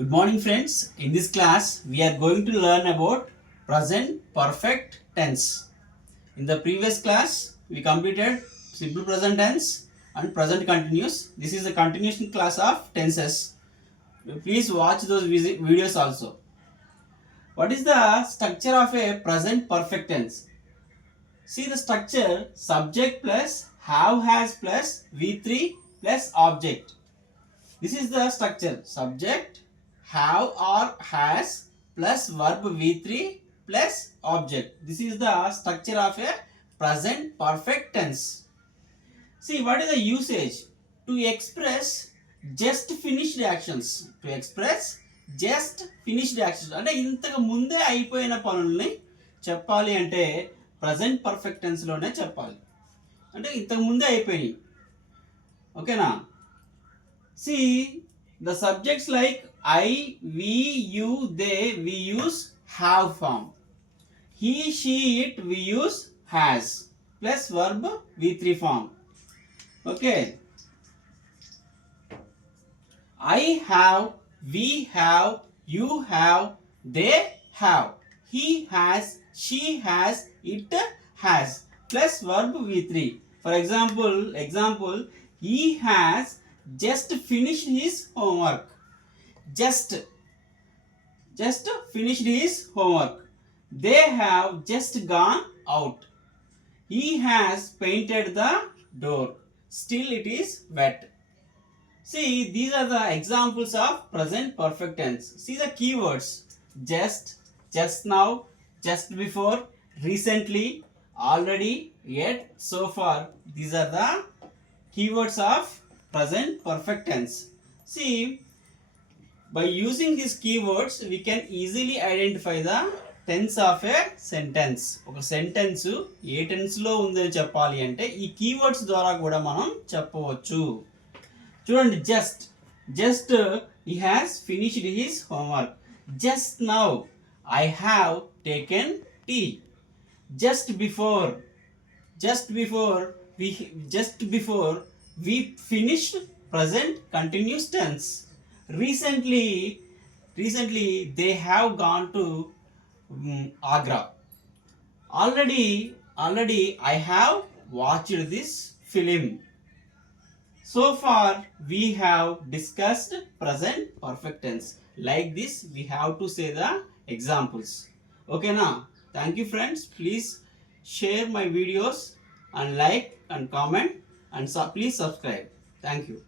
Good morning friends. In this class we are going to learn about present perfect tense. In the previous class we completed simple present tense and present continuous. This is a continuation class of tenses. Please watch those videos also. What is the structure of a present perfect tense? See the structure: subject plus have has plus V3 plus object. This is the structure: subject, have or has plus verb V3 plus object. This is the structure of a present perfect tense. See, what is the usage? To express just finished actions. To express just finished actions. అంటే ఇంతకు ముందే అయిపోయిన పనుల్ని చెప్పాలి అంటే present perfect టెన్స్లోనే చెప్పాలి. అంటే ఇంతకు ముందే అయిపోయినాయి. ఓకేనా? See, the subjects like I, we, you, they, we use have form. He, she, it, we use has plus verb V3 form. Okay. I have, we have, you have, they have. He has, she has, it has plus verb V3. For example, he has just finished his homework. Just finished his homework. They have just gone out. He has painted the door. Still it is wet. See, these are the examples of present perfect tense. See the keywords: just now, just before, recently, already, yet, so far. These are the keywords of present perfect tense. See, by using these keywords we can easily identify the tense of a sentence. ఒక sentence ఏ tense లో ఉందని చెప్పాలి అంటే ఈ keywords ద్వారా కూడా మనం చెప్పవచ్చు. చూడండి, just he has finished his homework. Just now I have taken tea. Just before we finished present continuous tense. Recently they have gone to Agra. Already I have watched this film. So far we have discussed present perfect tense. Like this we have to say the examples. Okay na? Thank you friends. Please share my videos and like and comment and please subscribe. Thank you.